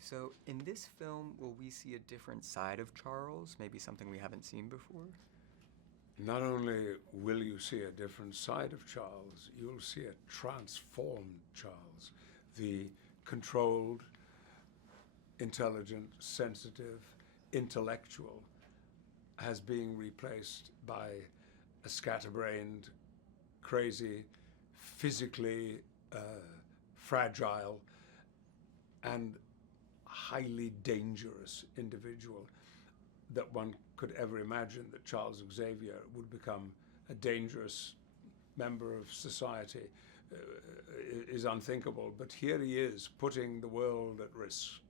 So in this film, will we see a different side of Charles? Maybe something we haven't seen before? Not only will you see a different side of Charles, you'll see a transformed Charles. The controlled, intelligent, sensitive, intellectual has been replaced by a scatterbrained, crazy, physically fragile, and highly dangerous individual that one could ever imagine that Charles Xavier would become a dangerous member of society is unthinkable. But here he is, putting the world at risk.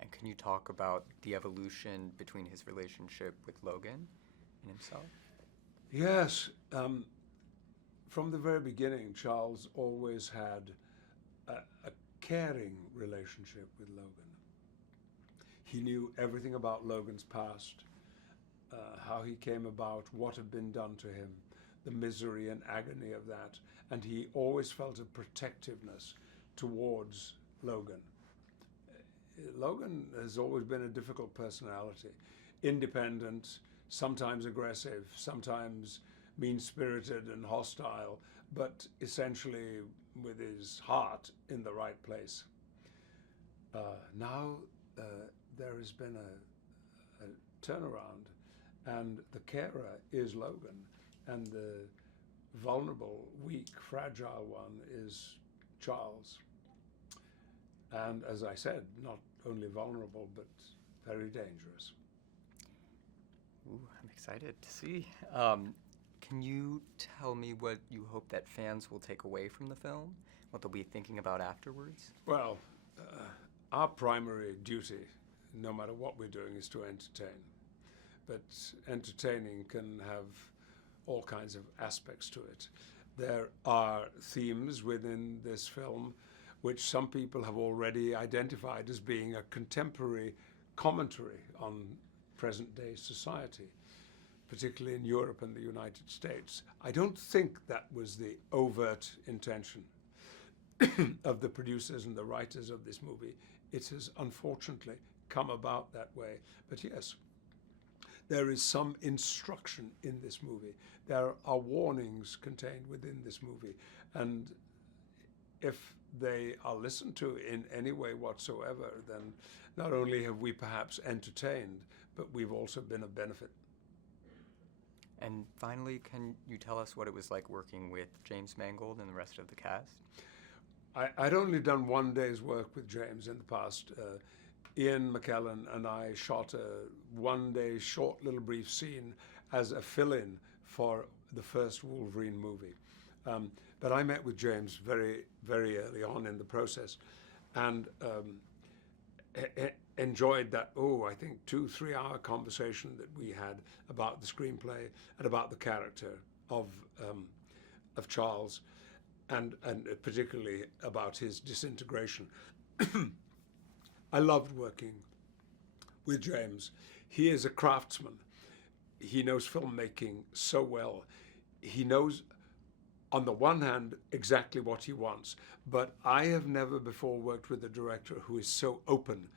And can you talk about the evolution between his relationship with Logan and himself? Yes. From the very beginning, Charles always had a caring relationship with Logan. He knew everything about Logan's past, how he came about, what had been done to him, the misery and agony of that, and he always felt a protectiveness towards Logan. Logan has always been a difficult personality, independent, sometimes aggressive, sometimes mean-spirited and hostile, but essentially with his heart in the right place. Now there has been a turnaround, and the carer is Logan, and the vulnerable, weak, fragile one is Charles. And as I said, not only vulnerable, but very dangerous. Ooh, I'm excited to see. Can you tell me what you hope that fans will take away from the film? What they'll be thinking about afterwards? Well, our primary duty, no matter what we're doing, is to entertain. But entertaining can have all kinds of aspects to it. There are themes within this film which some people have already identified as being a contemporary commentary on present-day society, particularly in Europe and the United States. I don't think that was the overt intention of the producers and the writers of this movie. It has unfortunately come about that way. But yes, there is some instruction in this movie. There are warnings contained within this movie. And if they are listened to in any way whatsoever, then not only have we perhaps entertained, but we've also been a benefit. And finally, can you tell us what it was like working with James Mangold and the rest of the cast? I'd only done one day's work with James in the past. Ian McKellen and I shot a one-day short little brief scene as a fill-in for the first Wolverine movie. But I met with James very, very early on in the process, and enjoyed that, I think 2-3 hour conversation that we had about the screenplay and about the character of Charles, and particularly about his disintegration. I loved working with James. He is a craftsman. He knows filmmaking so well. He knows, on the one hand, exactly what he wants, but I have never before worked with a director who is so open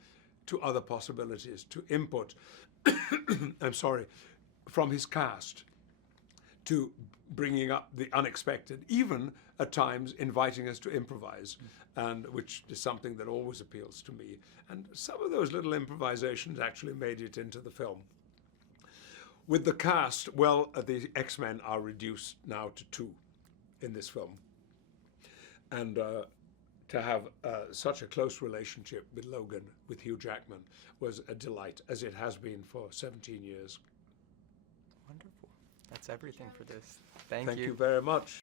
to other possibilities, to input, I'm sorry, from his cast, to bringing up the unexpected, even at times inviting us to improvise, and which is something that always appeals to me. And some of those little improvisations actually made it into the film. With the cast, well, the X-Men are reduced now to 2 in this film. And to have such a close relationship with Logan, with Hugh Jackman, was a delight, as it has been for 17 years. Wonderful. That's everything for this. Thank you. Thank you very much.